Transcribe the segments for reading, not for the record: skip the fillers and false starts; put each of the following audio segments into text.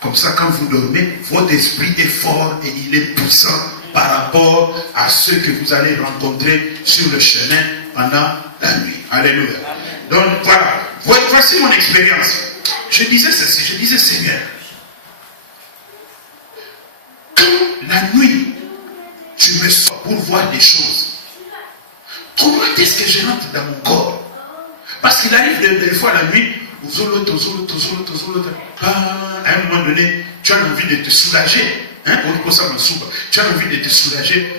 Comme ça, quand vous dormez, votre esprit est fort et il est puissant par rapport à ceux que vous allez rencontrer sur le chemin pendant la nuit. Alléluia. Donc voilà, voici mon expérience. Je disais ceci, je disais Seigneur, quand la nuit, tu me sors pour voir des choses, comment est-ce que je rentre dans mon corps? Parce qu'il arrive des fois la nuit, à un moment donné, tu as envie de te soulager. Hein? Tu as envie de te soulager.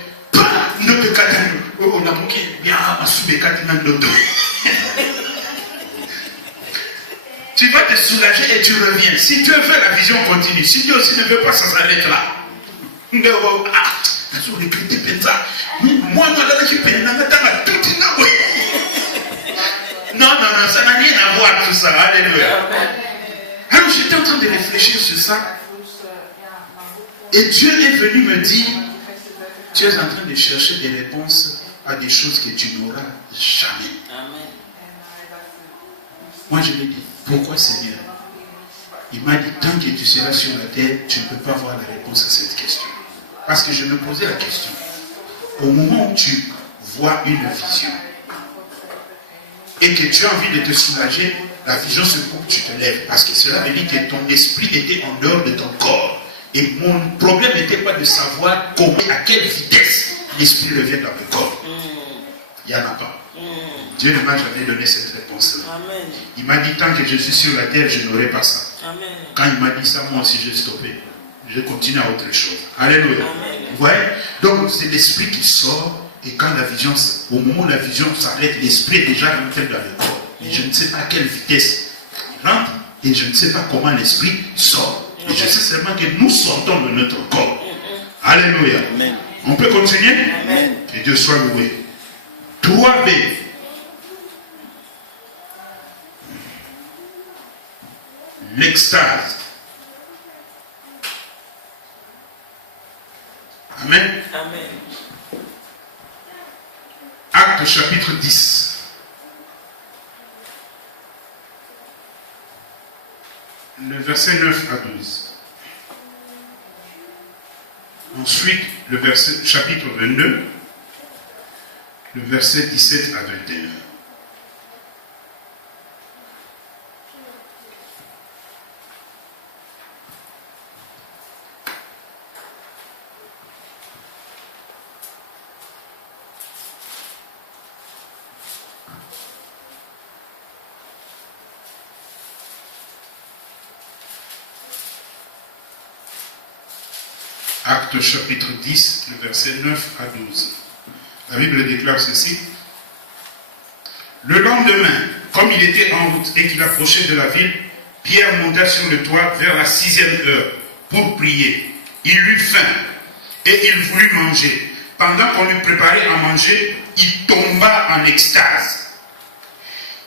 Tu vas te soulager et tu reviens. Si Dieu veut, la vision continue. Si Dieu aussi ne veut pas, ça s'arrête là. Non, ça n'a rien à voir tout ça. Alléluia. Alors j'étais en train de réfléchir sur ça. Et Dieu est venu me dire, tu es en train de chercher des réponses à des choses que tu n'auras jamais. Amen. Moi je lui ai dit, pourquoi Seigneur? Il m'a dit, tant que tu seras sur la terre, tu ne peux pas avoir la réponse à cette question. Parce que je me posais la question. Au moment où tu vois une vision, et que tu as envie de te soulager, la vision se coupe, tu te lèves. Parce que cela veut dire que ton esprit était en dehors de ton corps. Et mon problème n'était pas de savoir comment, à quelle vitesse l'esprit revient dans le corps. Il n'y en a pas. Dieu ne m'a jamais donné cette réponse-là. Il m'a dit, tant que je suis sur la terre, je n'aurai pas ça. Amen. Quand il m'a dit ça, moi aussi j'ai stoppé. Je continue à autre chose. Alléluia. Vous voyez? Donc c'est l'esprit qui sort. Et quand la vision, au moment où la vision s'arrête, l'esprit est déjà rentré dans le corps. Mais je ne sais pas à quelle vitesse il rentre. Et je ne sais pas comment l'esprit sort. Et je sais seulement que nous sortons de notre corps. Alléluia. Amen. On peut continuer? Amen. Que Dieu soit loué. 3B. L'extase. Amen. Amen. Actes chapitre 10. Le verset 9 à 12. Ensuite, le verset, chapitre 22, le verset 17 à 21. Actes chapitre 10, le verset 9 à 12. La Bible déclare ceci. Le lendemain, comme il était en route et qu'il approchait de la ville, Pierre monta sur le toit vers la 6e heure pour prier. Il eut faim et il voulut manger. Pendant qu'on lui préparait à manger, il tomba en extase.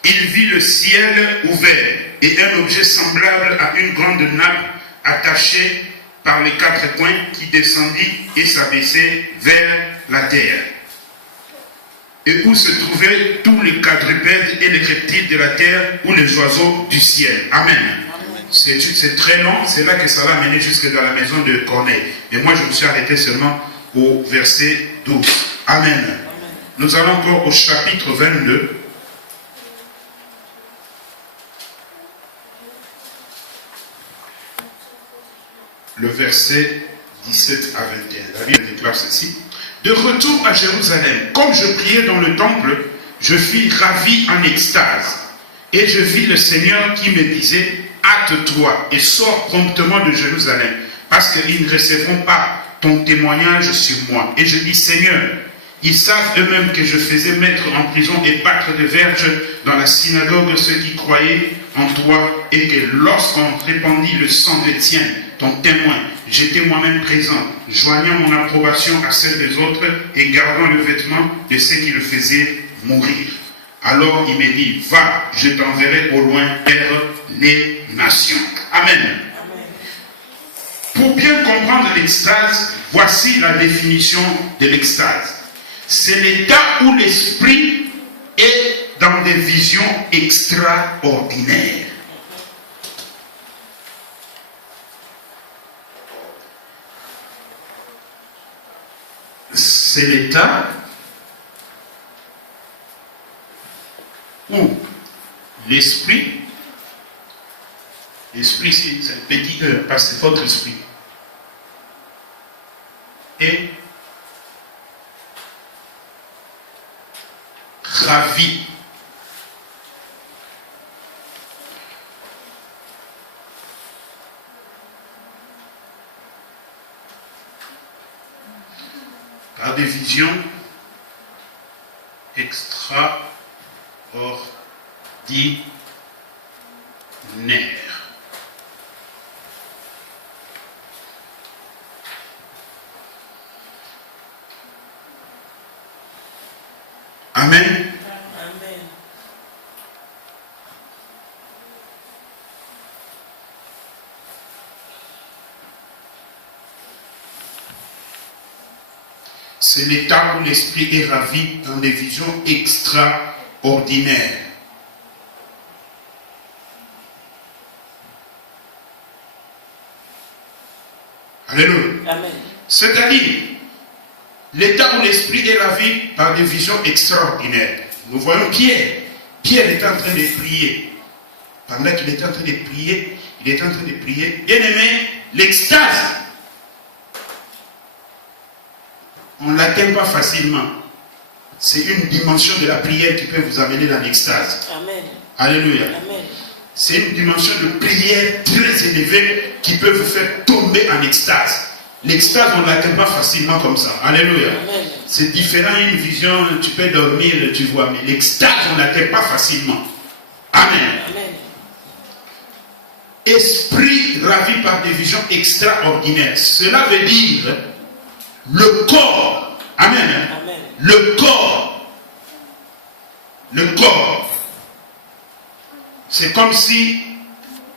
Il vit le ciel ouvert et un objet semblable à une grande nappe attachée par les 4 coins qui descendit et s'abaissait vers la terre. Et où se trouvaient tous les quadrupèdes et les reptiles de la terre ou les oiseaux du ciel. Amen. C'est très long, c'est là que ça va mener jusque dans la maison de Corneille. Et moi je me suis arrêté seulement au verset 12. Amen. Amen. Nous allons encore au chapitre 22. Le verset 17 à 21. La Bible déclare ceci. De retour à Jérusalem, comme je priais dans le temple, je fus ravi en extase. Et je vis le Seigneur qui me disait, hâte-toi et sors promptement de Jérusalem, parce qu'ils ne recevront pas ton témoignage sur moi. Et je dis, Seigneur, ils savent eux-mêmes que je faisais mettre en prison et battre de verges dans la synagogue ceux qui croyaient en toi, et que lorsqu'on répandit le sang de tien, ton témoin, j'étais moi-même présent, joignant mon approbation à celle des autres et gardant le vêtement de ceux qui le faisaient mourir. Alors il me dit, va, je t'enverrai au loin vers les nations. Amen. Amen. Pour bien comprendre l'extase, voici la définition de l'extase. C'est l'état où l'esprit est dans des visions extraordinaires. c'est l'état où l'esprit, l'esprit c'est le petit E, parce que c'est votre esprit, est ravi. Par des visions extraordinaires. Amen. Amen. C'est l'état où l'esprit est ravi dans des visions extraordinaires. Alléluia. Amen. C'est-à-dire, l'état où l'esprit est ravi par des visions extraordinaires. Nous voyons Pierre. Pierre était en train de prier. Pendant qu'il était en train de prier, il était en train de prier. Bien aimé, l'extase, on ne l'atteint pas facilement. C'est une dimension de la prière qui peut vous amener dans l'extase. Amen. Alléluia. Amen. C'est une dimension de prière très élevée qui peut vous faire tomber en extase. L'extase, on ne l'atteint pas facilement comme ça. Alléluia. Amen. C'est différent, une vision, tu peux dormir, tu vois, mais l'extase, on ne l'atteint pas facilement. Amen. Amen. Esprit ravi par des visions extraordinaires. Cela veut dire le corps. Amen. Amen. Le corps. Le corps. C'est comme si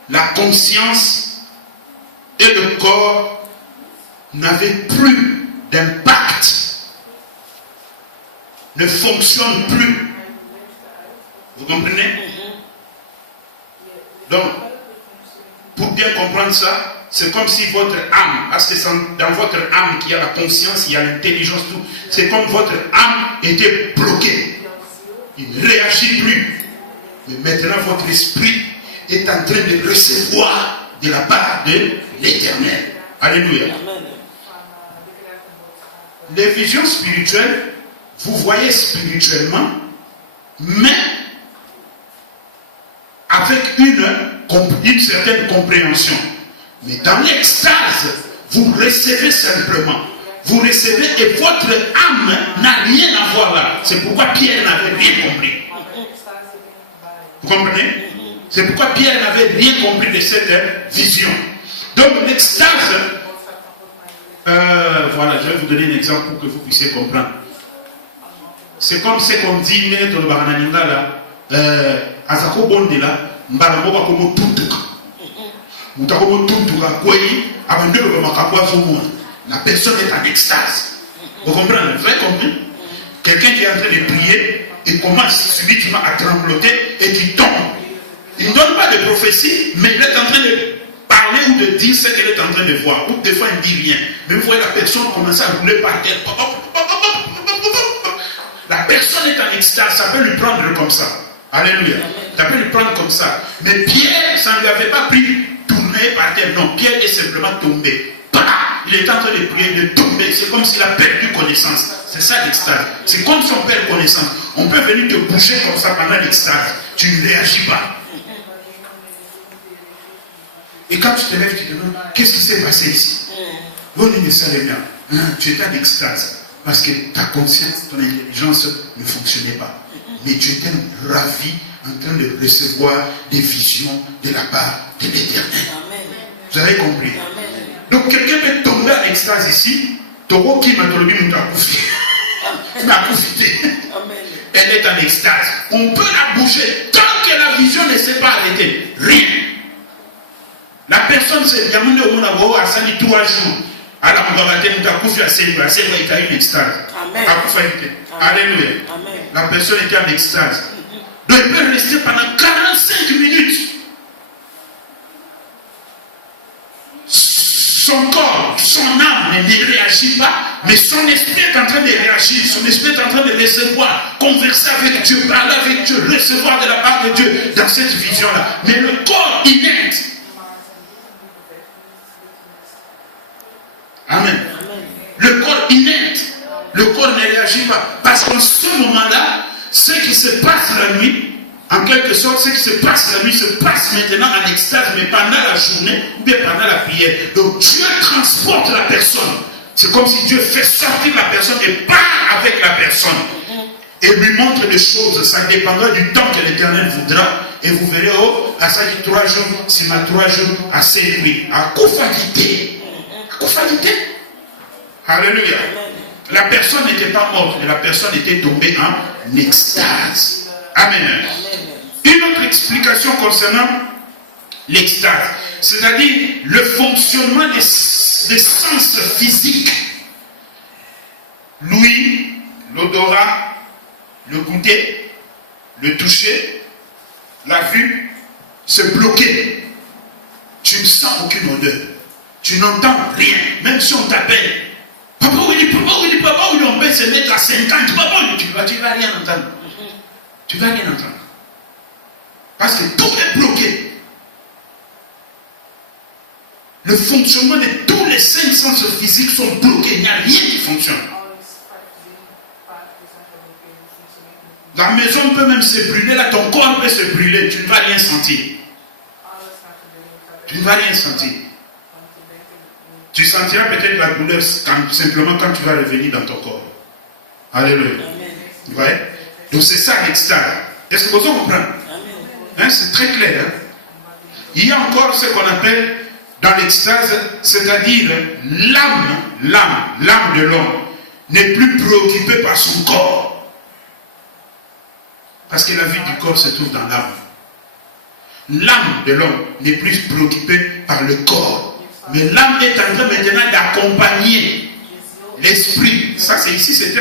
la conscience et le corps n'avaient plus d'impact, ne fonctionnent plus. Vous comprenez? Donc, pour bien comprendre ça, c'est comme si votre âme, parce que c'est dans votre âme qu'il y a la conscience, il y a l'intelligence, tout. C'est comme votre âme était bloquée. Il ne réagit plus. Mais maintenant, votre esprit est en train de recevoir de la part de l'Éternel. Alléluia. Amen. Les visions spirituelles, vous voyez spirituellement, mais avec une certaine compréhension. Mais dans l'extase, vous recevez simplement. Vous recevez et votre âme n'a rien à voir là. C'est pourquoi Pierre n'avait rien compris. Vous comprenez? C'est pourquoi Pierre n'avait rien compris de cette vision. Donc l'extase, voilà, je vais vous donner un exemple pour que vous puissiez comprendre. C'est comme ce qu'on dit, mais dans le Barananinga là, Azako Bondela, Mbaramoba comme Tuntuka. Mutakomo Tuntuka, Kouyi, Abandelo Makapwa Zoumou. La personne est en extase. Vous comprenez? Vous avez compris? Quelqu'un qui est en train de prier et commence subitement à trembloter et qui tombe. Il ne donne pas de prophétie, mais il est en train de parler ou de dire ce qu'il est en train de voir. Ou des fois il ne dit rien. Mais vous voyez la personne commencer à rouler par terre. La personne est en extase, ça peut lui prendre comme ça. Alléluia. Ça peut lui prendre comme ça. Mais Pierre, ça ne lui avait pas pris tourner par terre. Non, Pierre est simplement tombé. Il est en train de prier, de tomber. C'est comme s'il a perdu connaissance. C'est ça l'extase. C'est comme si on perd connaissance. On peut venir te bouger comme ça pendant l'extase. Tu ne réagis pas. Et quand tu te lèves, tu te demandes, qu'est-ce qui s'est passé ici? Tu étais en extase. Parce que ta conscience, ton intelligence ne fonctionnait pas. Mais tu étais ravi en train de recevoir des visions de la part de l'Éternel. Vous avez compris? Donc quelqu'un peut tomber en extase ici. Elle est en extase. On peut la bouger tant que la vision ne s'est pas arrêtée. Rien. La personne s'est dit, à Sali 3 jours. Alors, on va battre à Selva. Selva est à une extase. Alléluia. La personne était en extase. Donc, il peut rester pendant 45 minutes. Son corps, son âme ne réagit pas, Mais son esprit est en train de réagir, son esprit est en train de recevoir, converser avec Dieu, parler avec Dieu, recevoir de la part de Dieu dans cette vision-là. Mais le corps inerte. Amen. Le corps inerte. Le corps ne réagit pas. Parce qu'en ce moment-là, ce qui se passe la nuit, en quelque sorte, ce qui se passe la nuit se passe maintenant en extase, mais pendant la journée ou bien pendant la prière. Donc Dieu transporte la personne. C'est comme si Dieu fait sortir la personne et part avec la personne. Et lui montre des choses. Ça dépendra du temps que l'Éternel voudra. Et vous verrez, oh, à ça dit 3 jours, s'il m'a 3 jours, à 7 nuits. À Koufagité. À Koufagité. Alléluia. La personne n'était pas morte, mais la personne était tombée en extase. Amen. Une autre explication concernant l'extase, c'est-à-dire le fonctionnement des sens physiques. L'ouïe, l'odorat, le goûter, le toucher, la vue, se bloquer. Tu ne sens aucune odeur. Tu n'entends rien, même si on t'appelle. Papa, où on peut se mettre à 50. Papa, tu ne vas rien entendre. Tu ne vas rien entendre. Parce que tout est bloqué. Le fonctionnement de tous les 5 sens physiques sont bloqués. Il n'y a rien qui fonctionne. La maison peut même se brûler. Là, ton corps peut se brûler. Tu ne vas rien sentir. Tu ne vas rien sentir. Tu sentiras peut-être la douleur simplement quand tu vas revenir dans ton corps. Alléluia. Vous voyez? Donc c'est ça l'extase. Est-ce que vous comprenez? Hein, c'est très clair. Hein? Il y a encore ce qu'on appelle dans l'extase, c'est-à-dire l'âme de l'homme n'est plus préoccupée par son corps. Parce que la vie du corps se trouve dans l'âme. L'âme de l'homme n'est plus préoccupée par le corps. Mais l'âme est en train maintenant d'accompagner l'esprit. Ça, c'est ici, c'est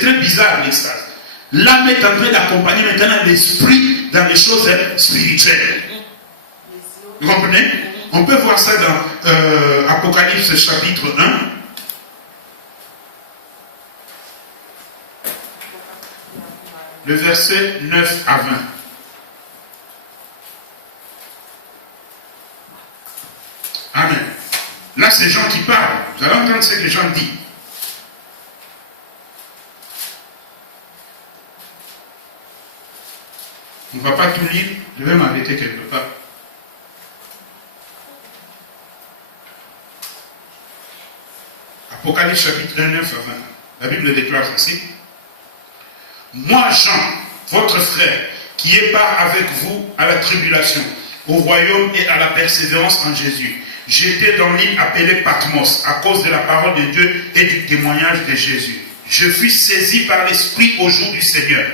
très bizarre l'extase. L'âme est en train d'accompagner maintenant l'esprit dans les choses spirituelles. Vous comprenez? On peut voir ça dans Apocalypse chapitre 1. Le verset 9 à 20. Amen. Là, c'est Jean qui parle. Vous allez entendre ce que Jean dit. On ne va pas tout lire. Je vais m'arrêter quelque part. Apocalypse chapitre 1, 9 à 20. La Bible déclare ainsi. Moi, Jean, votre frère, qui est part avec vous à la tribulation, au royaume et à la persévérance en Jésus. J'étais dans l'île appelée Patmos à cause de la parole de Dieu et du témoignage de Jésus. Je fus saisi par l'Esprit au jour du Seigneur.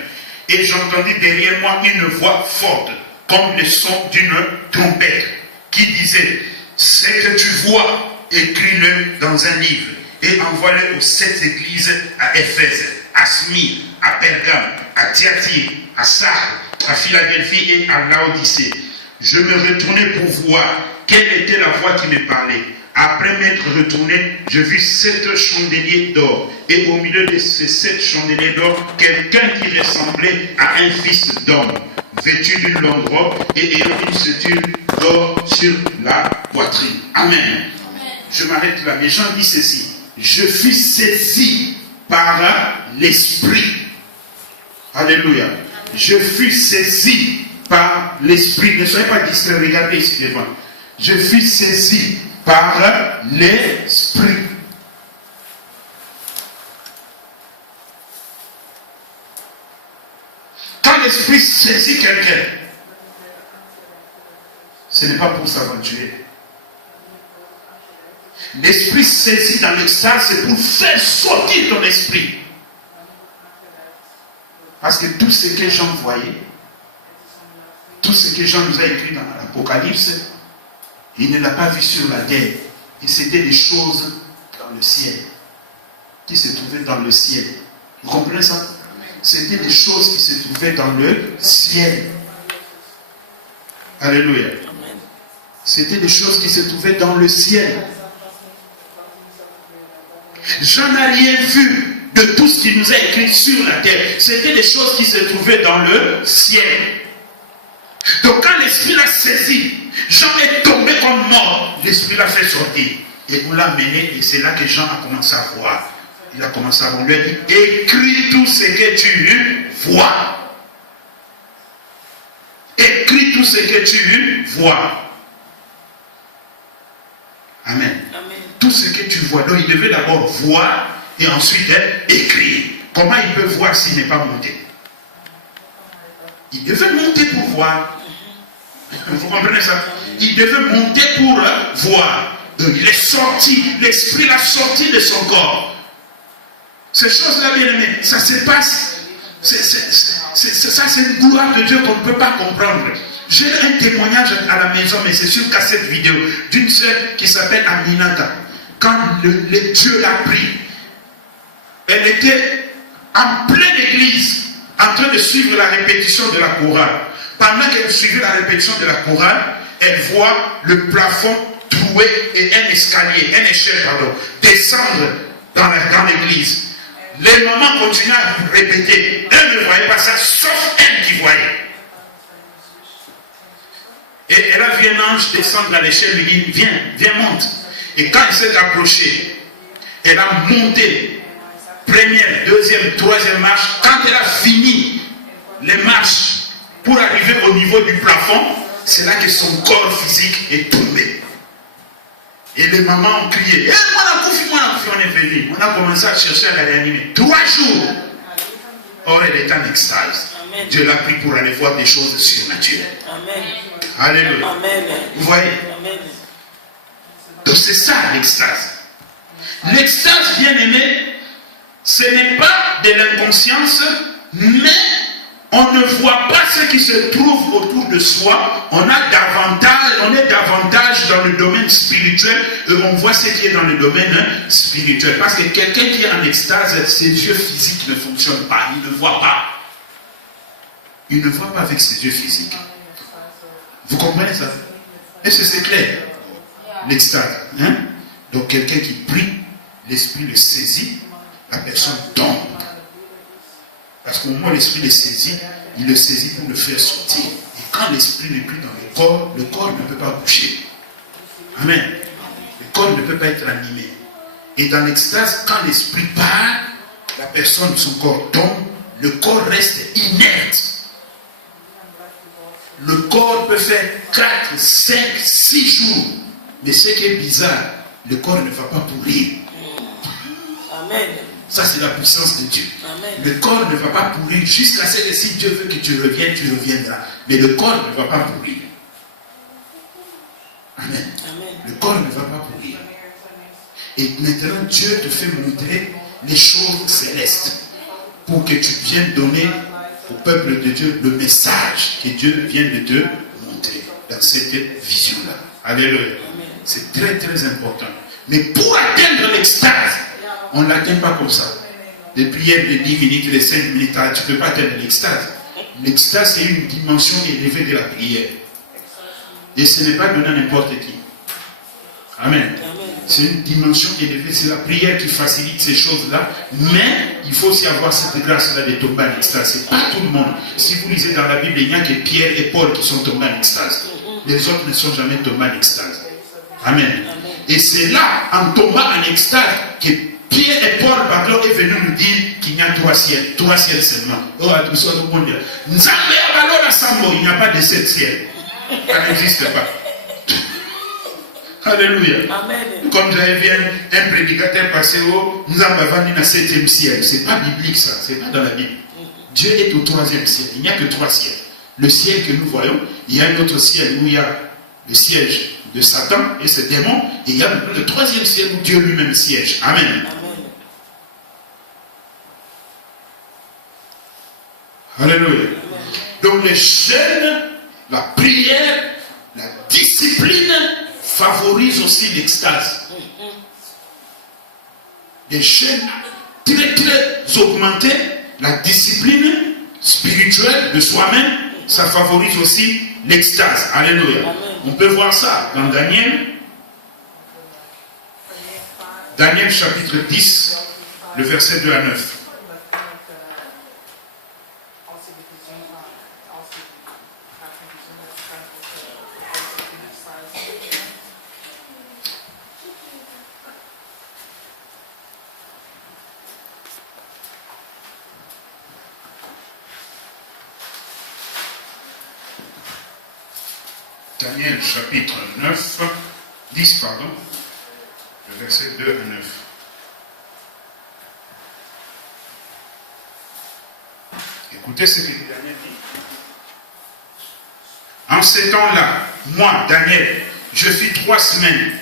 Et j'entendis derrière moi une voix forte, comme le son d'une trompette, qui disait, ce que tu vois, écris-le dans un livre, et envoie-le aux 7 églises à Éphèse, à Smyrne, à Pergame, à Thyatire, à Sardes, à Philadelphie et à Laodicée. Je me retournai pour voir quelle était la voix qui me parlait. Après m'être retourné, je vis 7 chandeliers d'or. Et au milieu de ces 7 chandeliers d'or, quelqu'un qui ressemblait à un fils d'homme, vêtu d'une longue robe et ayant une ceinture d'or sur la poitrine. Amen. Amen. Je m'arrête là. Mais Jean dit ceci. Je fus saisi par l'Esprit. Alléluia. Je fus saisi par l'Esprit. Ne soyez pas distraits. Regardez ici devant. Je fus saisi par l'Esprit. Quand l'Esprit saisit quelqu'un, ce n'est pas pour s'aventurer. L'Esprit saisi dans l'extase, c'est pour faire sortir ton esprit. Parce que tout ce que Jean voyait, tout ce que Jean nous a écrit dans l'Apocalypse, il ne l'a pas vu sur la terre. Et c'était des choses dans le ciel. Qui se trouvaient dans le ciel. Vous comprenez ça? C'était des choses qui se trouvaient dans le ciel. Alléluia. C'était des choses qui se trouvaient dans le ciel. Jean n'a rien vu de tout ce qui nous a écrit sur la terre. C'était des choses qui se trouvaient dans le ciel. Donc quand l'Esprit l'a saisi, Jean est tombé comme mort. L'Esprit l'a fait sortir. Et on l'a mené, et c'est là que Jean a commencé à voir. Il a commencé à voir. On lui a dit, écris tout ce que tu vois. Écris tout ce que tu vois. Amen. Amen. Tout ce que tu vois. Donc il devait d'abord voir et ensuite écrire. Comment il peut voir s'il n'est pas monté? Il devait monter pour voir. Vous comprenez ça? Il devait monter pour voir. Donc il est sorti. L'Esprit l'a sorti de son corps. Ces choses-là, bien aimés, ça se passe. Ça, c'est une gloire de Dieu qu'on ne peut pas comprendre. J'ai un témoignage à la maison, mais c'est sur cassette vidéo, d'une sœur qui s'appelle Aminata. Quand Dieu l'a pris, elle était en pleine église, en train de suivre la répétition de la chorale. Pendant qu'elle suivait la répétition de la chorale, elle voit le plafond troué et un échelle, descendre dans l'église. Les mamans continuaient à répéter. Elle ne voyait pas ça, sauf elle qui voyait. Et elle a vu un ange descendre à l'échelle, lui dit, viens, monte. Et quand il s'est approché, elle a monté, première, deuxième, troisième marche. Quand elle a fini les marches pour arriver au niveau du plafond, c'est là que son corps physique est tombé. Et les mamans ont crié, on est venu. On a commencé à chercher à la réanimer. 3 jours. Or, elle est en extase. Amen. Dieu l'a pris pour aller voir des choses surnaturelles. Amen. Alléluia. Amen. Vous voyez? Amen. Donc c'est ça l'extase. L'extase, bien aimé, ce n'est pas de l'inconscience, mais on ne voit pas ce qui se trouve autour de soi. On est davantage dans le domaine spirituel et on voit ce qui est dans le domaine spirituel. Parce que quelqu'un qui est en extase, ses yeux physiques ne fonctionnent pas. Il ne voit pas. Il ne voit pas avec ses yeux physiques. Vous comprenez ça? Est-ce que c'est clair? L'extase. Hein? Donc quelqu'un qui prie, l'esprit le saisit, la personne tombe. Parce qu'au moment où l'esprit le saisit, il le saisit pour le faire sortir. Et quand l'esprit n'est plus dans le corps ne peut pas bouger. Amen. Le corps ne peut pas être animé. Et dans l'extase, quand l'esprit part, la personne, son corps tombe, le corps reste inerte. Le corps peut faire 4, 5, 6 jours. Mais ce qui est bizarre, le corps ne va pas pourrir. Amen. Ça, c'est la puissance de Dieu. Amen. Le corps ne va pas pourrir jusqu'à ce que si Dieu veut que tu reviennes, tu reviendras. Mais le corps ne va pas pourrir. Amen. Amen. Le corps ne va pas pourrir. Et maintenant, Dieu te fait montrer les choses célestes pour que tu viennes donner au peuple de Dieu le message que Dieu vient de te montrer dans cette vision-là. Alléluia. C'est très très important. Mais pour atteindre l'extase, on ne l'atteint pas comme ça. Les prières de 10 minutes, les 5 minutes, tu ne peux pas atteindre l'extase. L'extase, c'est une dimension élevée de la prière. Et ce n'est pas donné à n'importe qui. Amen. C'est une dimension élevée. C'est la prière qui facilite ces choses-là. Mais il faut aussi avoir cette grâce-là de tomber en extase. Ce n'est pas tout le monde. Si vous lisez dans la Bible, il n'y a que Pierre et Paul qui sont tombés en extase. Les autres ne sont jamais tombés en extase. Amen. Et c'est là, en tombant en extase, que Pierre et Paul Baclo est venu nous dire qu'il y a 3 ciels. 3 ciels seulement. Oh, attention, tout le monde dit. Il n'y a pas de 7 ciels. Ça n'existe pas. Alléluia. Amen. Comme j'avais vu un prédicateur passer au Nzambavani dans le 7e ciel. Ce n'est pas biblique ça. Ce n'est pas dans la Bible. Dieu est au 3e ciel. Il n'y a que 3 ciels. Le ciel que nous voyons, il y a un autre ciel où il y a le siège de Satan et ses démons. Et il y a le 3e ciel où Dieu lui-même siège. Amen. Amen. Alléluia. Amen. Donc les jeûnes, la prière, la discipline favorisent aussi l'extase. Les jeûnes très très augmentés, la discipline spirituelle de soi-même, ça favorise aussi l'extase. Alléluia. Amen. On peut voir ça dans Daniel. Daniel chapitre 10. le verset 2 à 9. Daniel chapitre 10, le verset 2 à 9. Écoutez ce que Daniel dit. En ces temps-là, moi, Daniel, je fis 3 semaines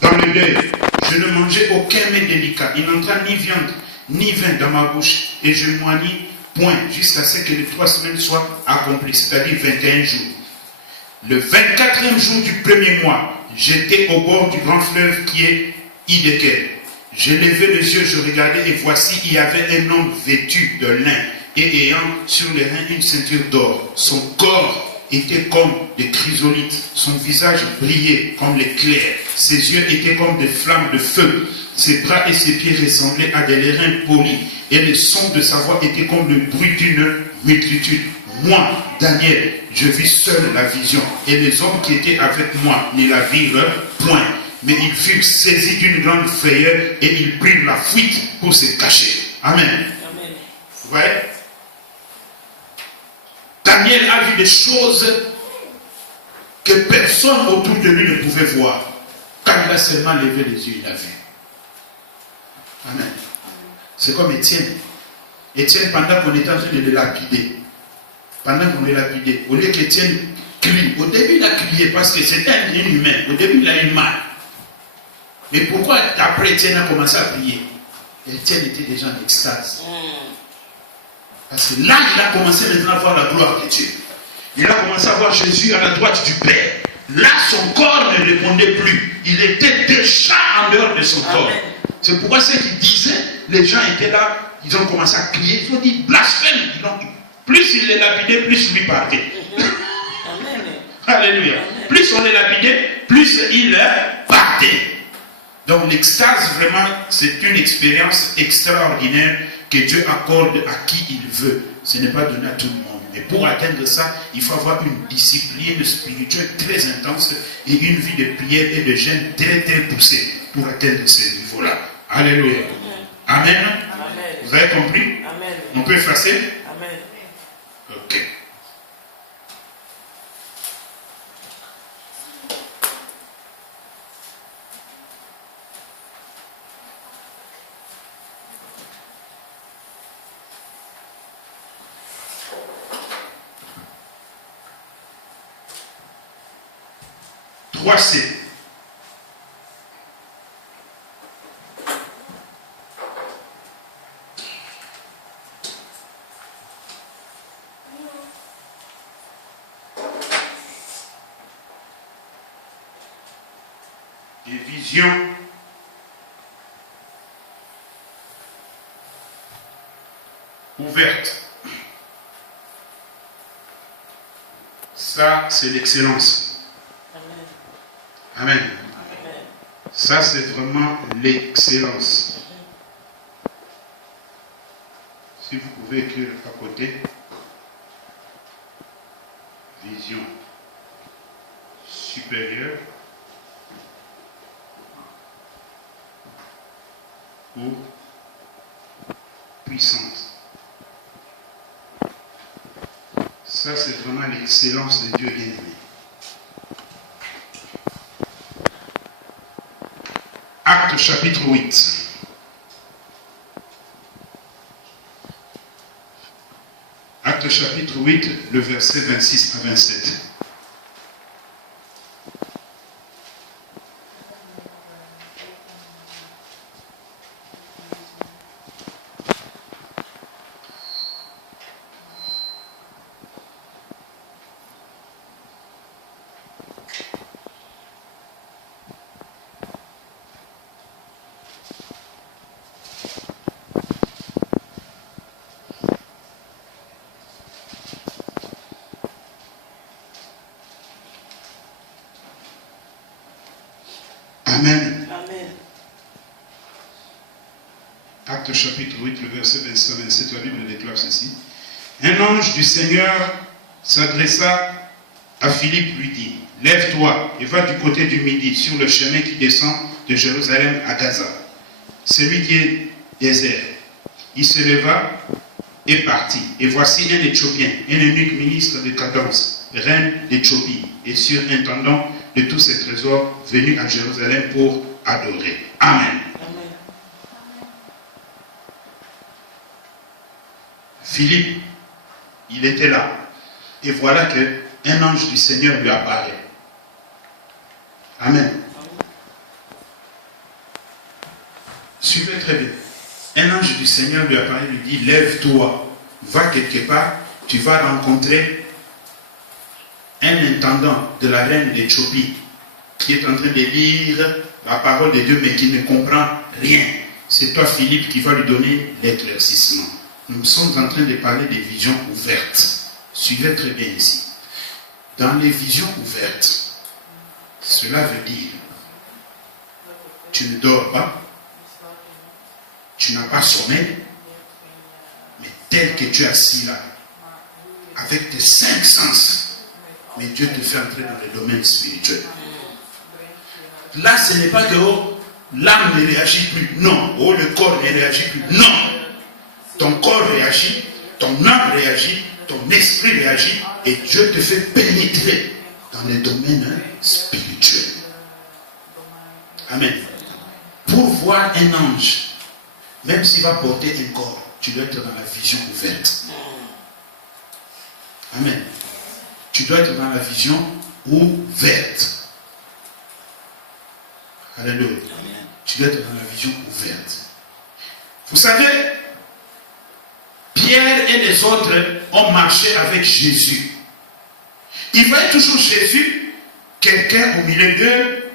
dans le deuil. Je ne mangeais aucun mets délicat. Il n'entra ni viande, ni vin dans ma bouche. Et je ne moignis point jusqu'à ce que les 3 semaines soient accomplies, c'est-à-dire 21 jours. Le 24e jour du premier mois, j'étais au bord du grand fleuve qui est Hiddekel. Je levai les yeux, je regardais, et voici, il y avait un homme vêtu de lin et ayant sur les reins une ceinture d'or. Son corps était comme des chrysolites, son visage brillait comme l'éclair, ses yeux étaient comme des flammes de feu, ses bras et ses pieds ressemblaient à des lérins polis, et le son de sa voix était comme le bruit d'une multitude. Moi, Daniel, je vis seul la vision, et les hommes qui étaient avec moi ne la virent point. Mais ils furent saisis d'une grande frayeur et ils prirent la fuite pour se cacher. Amen. Amen. Vous voyez? Daniel a vu des choses que personne autour de lui ne pouvait voir. Quand il a seulement levé les yeux, il a vu. Amen. C'est comme Étienne. Étienne, pendant qu'on était en train de le lapider, au lieu qu'Étienne crie, au début il a crié parce que c'était un humain. Au début il a eu mal. Mais pourquoi après Étienne a commencé à prier? Étienne était déjà en extase. Parce que là, il a commencé maintenant à voir la gloire de Dieu. Il a commencé à voir Jésus à la droite du Père. Là, son corps ne répondait plus. Il était déjà en dehors de son corps. C'est pourquoi ceux qui disaient, les gens étaient là, ils ont commencé à crier. Ils ont dit blasphème. Plus il les lapidait, plus lui partait. Alléluia. Plus on les lapidait, plus il partait. Donc l'extase, vraiment, c'est une expérience extraordinaire que Dieu accorde à qui il veut. Ce n'est pas donné à tout le monde. Mais pour atteindre ça, il faut avoir une discipline spirituelle très intense et une vie de prière et de jeûne très très poussée pour atteindre ce niveau-là. Alléluia. Amen. Amen. Vous avez compris? Amen. On peut effacer? Amen. Ok. C. Des visions ouvertes. Ça, c'est l'excellence. Amen. Ça, c'est vraiment l'excellence. Si vous pouvez écrire à côté, vision supérieure ou puissante. Ça, c'est vraiment l'excellence de Dieu bien-aimé. Acte chapitre 8. Acte chapitre 8, le verset 26 à 27. Amen. Amen. Acte chapitre 8, le verset 27, la Bible déclare ceci. Un ange du Seigneur s'adressa à Philippe, lui dit, lève-toi et va du côté du midi sur le chemin qui descend de Jérusalem à Gaza. Celui qui est désert. Il se leva et partit. Et voici un Éthiopien, un eunuque ministre de Cadence, reine d'Éthiopie, et surintendant de tous ses trésors, venu à Jérusalem pour adorer. Amen. Philippe, il était là. Et voilà qu'un ange du Seigneur lui apparaît. Amen. Suivez très bien. Un ange du Seigneur lui apparaît, lui dit, lève-toi, va quelque part, tu vas rencontrer un intendant de la reine d'Éthiopie qui est en train de lire la parole de Dieu mais qui ne comprend rien. C'est toi, Philippe, qui va lui donner l'éclaircissement. Nous sommes en train de parler des visions ouvertes. Suivez très bien ici. Dans les visions ouvertes, cela veut dire, tu ne dors pas, tu n'as pas sommeil, mais tel que tu es assis là, avec tes 5 sens, mais Dieu te fait entrer dans le domaine spirituel. Là, ce n'est pas que l'âme ne réagit plus, non. Le corps ne réagit plus, non. Ton corps réagit, ton âme réagit, ton esprit réagit, et Dieu te fait pénétrer dans le domaine spirituel. Amen. Pour voir un ange, même s'il va porter un corps, tu dois être dans la vision ouverte. Amen. Tu dois être dans la vision ouverte. Alléluia. Tu dois être dans la vision ouverte. Vous savez, Pierre et les autres ont marché avec Jésus. Ils voyaient toujours Jésus, quelqu'un au milieu d'eux,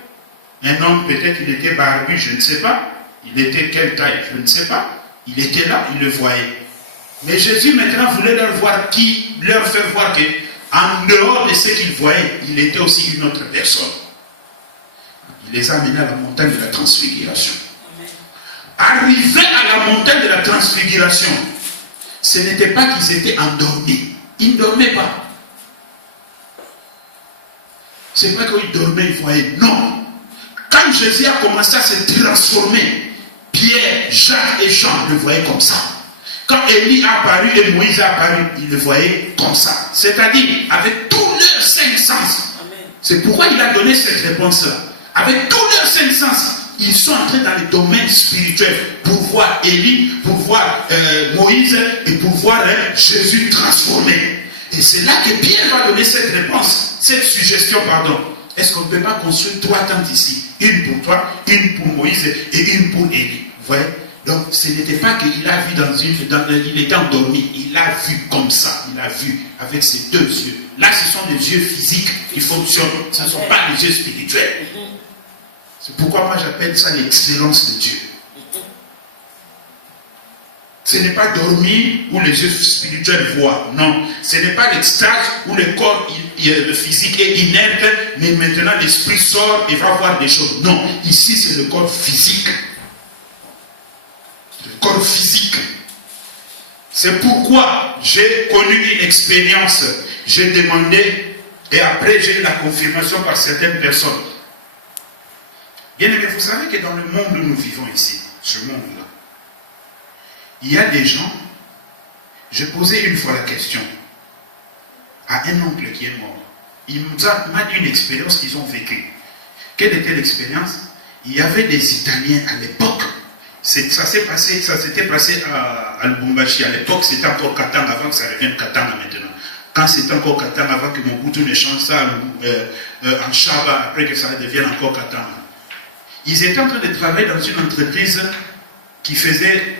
un homme, peut-être il était barbu, je ne sais pas. Il était quelle taille, je ne sais pas. Il était là, il le voyait. Mais Jésus maintenant voulait leur faire voir qu'en dehors de ce qu'il voyait, il était aussi une autre personne. Il les a amenés à la montagne de la transfiguration. Arrivés à la montagne de la transfiguration, ce n'était pas qu'ils étaient endormis. Ils ne dormaient pas. Ce n'est pas qu'ils dormaient, ils voyaient. Non. Quand Jésus a commencé à se transformer, Pierre, Jacques et Jean le voyaient comme ça. Quand Élie a apparu et Moïse a apparu, ils le voyaient comme ça. C'est-à-dire avec tous leurs 5 sens. C'est pourquoi il a donné cette réponse-là. Avec tous leurs 5 sens, ils sont entrés dans le domaine spirituel pour voir Élie, pour voir Moïse et pour voir Jésus transformé. Et c'est là que Pierre va donner cette réponse, cette suggestion, pardon. Est-ce qu'on ne peut pas construire 3 tentes ici? Une pour toi, une pour Moïse et une pour Élie. Vous voyez? Donc ce n'était pas qu'il a vu il était endormi, il a vu comme ça, il a vu avec ses 2 yeux. Là ce sont des yeux physiques qui fonctionnent, ce ne sont pas des yeux spirituels. C'est pourquoi moi j'appelle ça l'excellence de Dieu. Ce n'est pas dormir où les yeux spirituels voient. Non. Ce n'est pas l'extase où le corps le physique est inerte, mais maintenant l'esprit sort et va voir des choses. Non. Ici, c'est le corps physique. Le corps physique. C'est pourquoi j'ai connu une expérience. J'ai demandé et après j'ai eu la confirmation par certaines personnes. Bien aimé, vous savez que dans le monde où nous vivons ici, ce monde-là, il y a des gens, j'ai posé une fois la question à un oncle qui est mort. Il m'a dit une expérience qu'ils ont vécue. Quelle était l'expérience? Il y avait des Italiens à l'époque. Ça s'était passé à Lubumbashi. À l'époque, c'était encore Katanga, avant que ça revienne Katanga maintenant. Quand c'était encore Katanga, avant que Mobutu ne change ça en Chaba, après que ça devienne encore Katanga. Ils étaient en train de travailler dans une entreprise qui faisait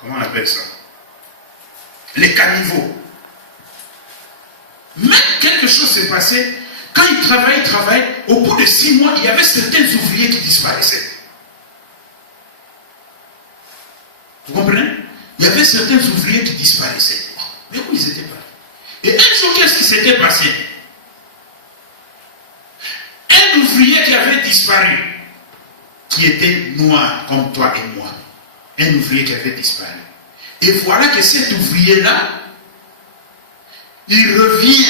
comment on appelle ça? Les caniveaux. Même quelque chose s'est passé. Quand ils travaillaient, au bout de 6 mois, il y avait certains ouvriers qui disparaissaient. Vous comprenez? Il y avait certains ouvriers qui disparaissaient. Mais où ils étaient pas? Et un jour, qu'est-ce qui s'était passé? Un ouvrier qui avait disparu, qui était noir comme toi et moi. Un ouvrier qui avait disparu. Et voilà que cet ouvrier-là, il revient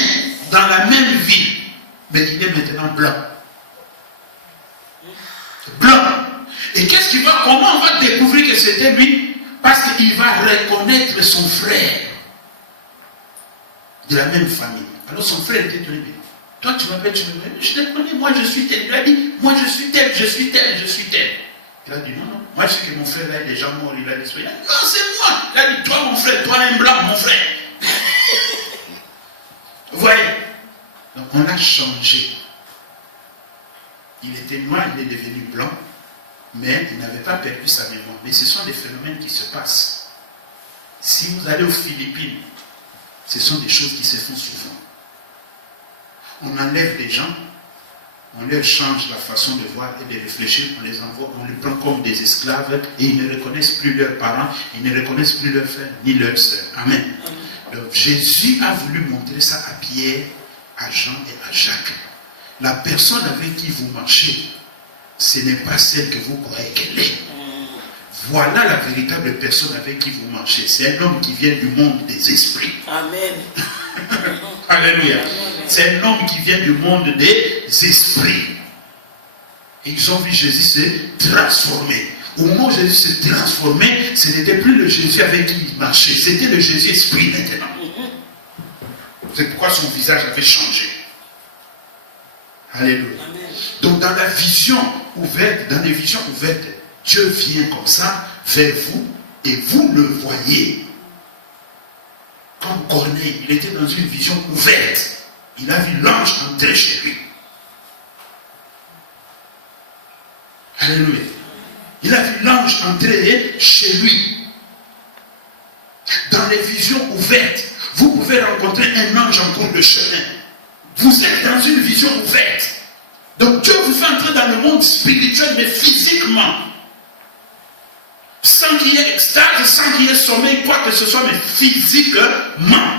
dans la même ville, mais il est maintenant blanc. Blanc. Et qu'est-ce qu'il va, comment on va découvrir que c'était lui? Parce qu'il va reconnaître son frère de la même famille. Alors son frère était étonné. Toi tu m'appelles, je te connais, moi je suis tel. Il a dit, moi je suis tel, je suis tel, je suis tel. Il a dit, non, non, moi je sais que mon frère là est déjà mort, il a dit, non, c'est moi. Il a dit, toi mon frère, toi un blanc, mon frère. Vous voyez? Donc on a changé. Il était noir, il est devenu blanc, mais il n'avait pas perdu sa mémoire. Mais ce sont des phénomènes qui se passent. Si vous allez aux Philippines, ce sont des choses qui se font souvent. On enlève des gens, on leur change la façon de voir et de réfléchir, on les envoie, on les prend comme des esclaves et ils ne reconnaissent plus leurs parents, ils ne reconnaissent plus leurs frères ni leurs sœurs. Amen. Donc Jésus a voulu montrer ça à Pierre, à Jean et à Jacques. La personne avec qui vous marchez, ce n'est pas celle que vous croyez qu'elle est. Voilà la véritable personne avec qui vous marchez. C'est un homme qui vient du monde des esprits. Amen. Alléluia. C'est un homme qui vient du monde des esprits. Et ils ont vu Jésus se transformer. Au moment où Jésus se transformait, ce n'était plus le Jésus avec qui il marchait. C'était le Jésus esprit maintenant. C'est pourquoi son visage avait changé. Alléluia. Amen. Donc dans la vision ouverte, dans les visions ouvertes, Dieu vient comme ça vers vous et vous le voyez. Comme Corneille, il était dans une vision ouverte. Il a vu l'ange entrer chez lui. Alléluia. Il a vu l'ange entrer chez lui. Dans les visions ouvertes, vous pouvez rencontrer un ange en cours de chemin. Vous êtes dans une vision ouverte. Donc Dieu vous fait entrer dans le monde spirituel, mais physiquement. Sans qu'il y ait extase, sans qu'il y ait sommeil, quoi que ce soit, mais physiquement.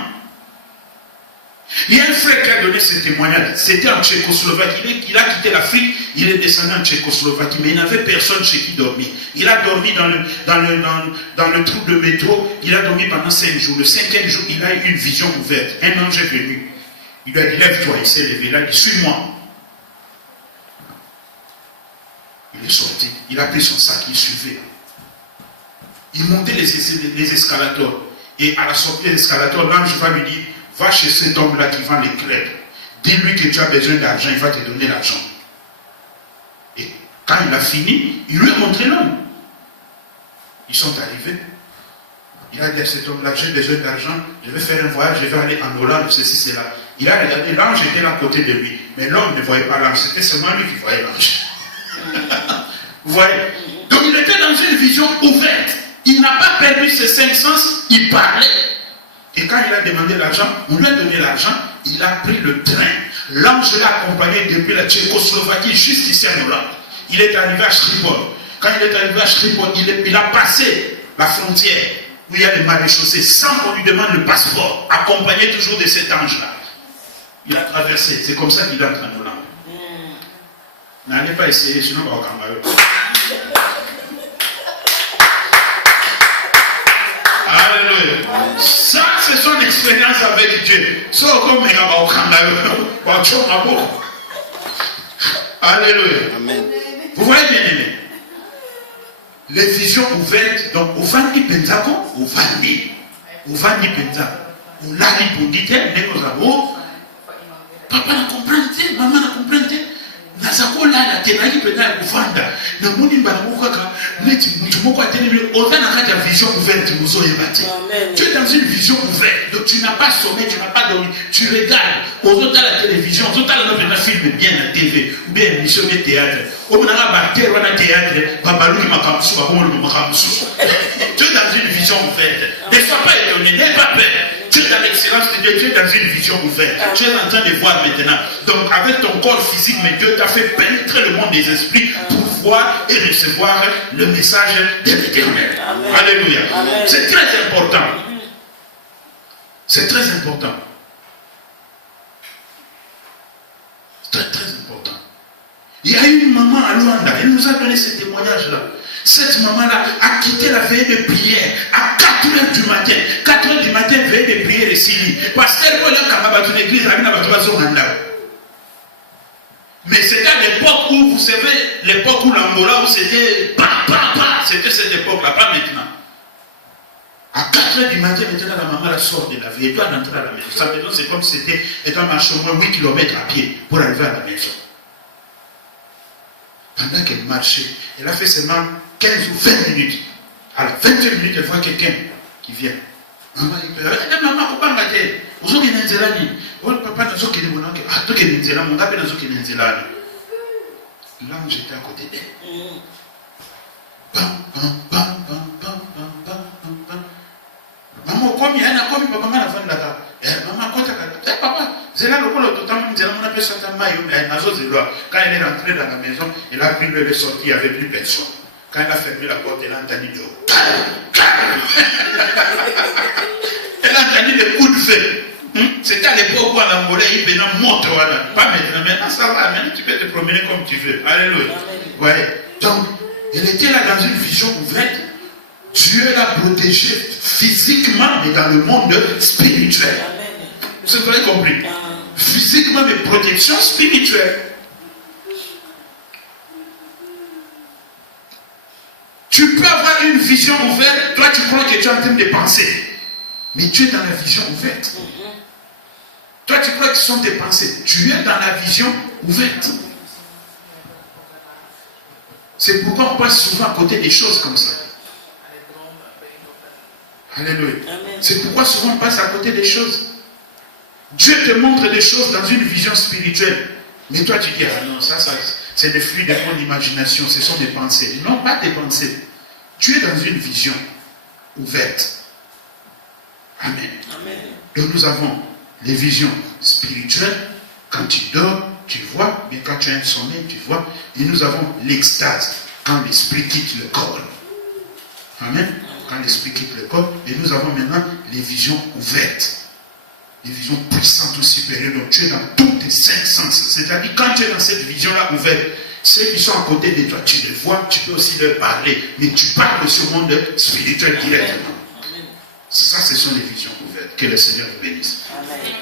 Il y a un frère qui a donné ce témoignage. C'était en Tchécoslovaquie. Il a quitté l'Afrique, il est descendu en Tchécoslovaquie, mais il n'avait personne chez qui dormir. Il a dormi dans le trou de métro. Il a dormi pendant 5 jours. Le 5e jour, il a eu une vision ouverte. Un ange est venu. Il lui a dit, lève-toi. Il s'est levé. Il a dit, suis-moi. Il est sorti. Il a pris son sac. Il suivait. Il montait les escalators. Et à la sortie des escalators, l'ange va lui dire, va chez cet homme-là qui vend les crêpes. Dis-lui que tu as besoin d'argent, il va te donner l'argent. Et quand il a fini, il lui a montré l'homme. Ils sont arrivés. Il a dit à cet homme-là, j'ai besoin d'argent, je vais faire un voyage, je vais aller en Hollande, ceci, cela. Il a regardé, l'ange était là à côté de lui. Mais l'homme ne voyait pas l'ange, c'était seulement lui qui voyait l'ange. Vous voyez? Donc il était dans une vision ouverte. Il n'a pas perdu ses 5 sens, il parlait. Et quand il a demandé l'argent, on lui a donné l'argent, il a pris le train. L'ange l'a accompagné depuis la Tchécoslovaquie jusqu'ici en Hollande. Il est arrivé à Shripol. Quand il est arrivé à Shripol, il a passé la frontière où il y a les maréchaussées sans qu'on lui demande le passeport, accompagné toujours de cet ange-là. Il a traversé. C'est comme ça qu'il entre en Hollande. N'allez pas essayer, sinon on va au Cameroun. Alléluia. Ça, c'est son expérience avec Dieu. Alléluia. Amen. Vous voyez bien aimé. Les visions ouvertes, donc au Vandi Penzako, au Vandi Penzako, au Lali Pondite, Nekozabo, papa n'a compris, maman n'a compris. Nazakola la tenali pena kuvanda na muni mbaramuka neti mtumoko atelemi ozana kati vision ouverte muzo yebati. Tu es dans une vision ouverte, donc tu n'as pas sommeil, tu n'as pas dormi, tu regardes aux la télévision, aux autres un film bien à TV ou bien émission de théâtre. Au na bactérie na théâtre, babalu makamsu bakomo makamsu. Tu es dans une vision ouverte. Ne sois pas étonné, n'aie pas peur. Tu es dans l'excellence de Dieu, tu es dans une vision ouverte. Tu es en train de voir maintenant. Donc avec ton corps physique, mais Dieu t'a fait pénétrer le monde des esprits pour voir et recevoir le message de l'Éternel. Alléluia. C'est très important. C'est très important. Très très important. Il y a une maman à Luanda, elle nous a donné ce témoignage-là. Cette maman-là a quitté la veille de prière à 4h du matin. 4h du matin, veille de prière ici. Parce qu'elle voulait qu'elle ait une église, elle n'a pas de. Mais c'était à l'époque où, vous savez, l'époque où l'Angola, où c'était c'était cette époque-là, pas maintenant. À 4h du matin, maintenant, la maman la sort de la veille, elle doit rentrer à la maison. Sa maison, c'est comme si c'était, elle doit marcher au moins 8 km à pied pour arriver à la maison. Pendant qu'elle marchait, elle a fait seulement 15 ou 20 minutes. À la 20 minutes, elle voit quelqu'un qui vient. Maman, il peut dire, maman, pourquoi on va dire, vous avez un zélani. Oh, papa, nous avons un zélani. Ah, tu as un zélani, mon gars, nous avons un zélani. Là, j'étais à côté d'elle. Bam, bam, bam, bam, bam, bam, bam, bam. Maman, comme il y a un comme papa, maman, la là. Maman, quand tu as papa, zélani, le col, totalement, zélani, on appelle ça un maillot, mais nazo zélani. Quand elle est rentrée dans la maison, elle a pris le est sorti, il n'y avait plus personne. Quand elle a fermé la porte, elle a entendu de elle a entendu des coups de feu. C'était à l'époque où à l'Angola, il venait monter. Pas maintenant. Maintenant, ça va. Maintenant, tu peux te promener comme tu veux. Alléluia. Ouais. Donc, elle était là dans une vision ouverte. Dieu l'a protégée physiquement, mais dans le monde spirituel. Vous avez compris? Physiquement, mais protection spirituelle. Tu peux avoir une vision ouverte, toi tu crois que tu es en train de penser. Mais tu es dans la vision ouverte. Toi tu crois que ce sont tes pensées. Tu es dans la vision ouverte. C'est pourquoi on passe souvent à côté des choses comme ça. Alléluia. C'est pourquoi souvent on passe à côté des choses. Dieu te montre des choses dans une vision spirituelle. Mais toi tu dis, ah non, ça c'est le fruit de mon imagination, ce sont des pensées. Non, pas des pensées. Tu es dans une vision ouverte. Amen. Amen. Donc nous avons les visions spirituelles. Quand tu dors, tu vois. Mais quand tu as un sommeil, tu vois. Et nous avons l'extase. Quand l'esprit quitte le corps. Amen. Quand l'esprit quitte le corps. Et nous avons maintenant les visions ouvertes. Les visions puissantes ou supérieures. Donc tu es dans tous tes 5 sens. C'est-à-dire quand tu es dans cette vision-là ouverte, ceux qui sont à côté de toi, tu les vois, tu peux aussi leur parler. Mais tu parles sur le monde spirituel directement. Ça, ce sont les visions ouvertes. Que le Seigneur vous bénisse. Amen.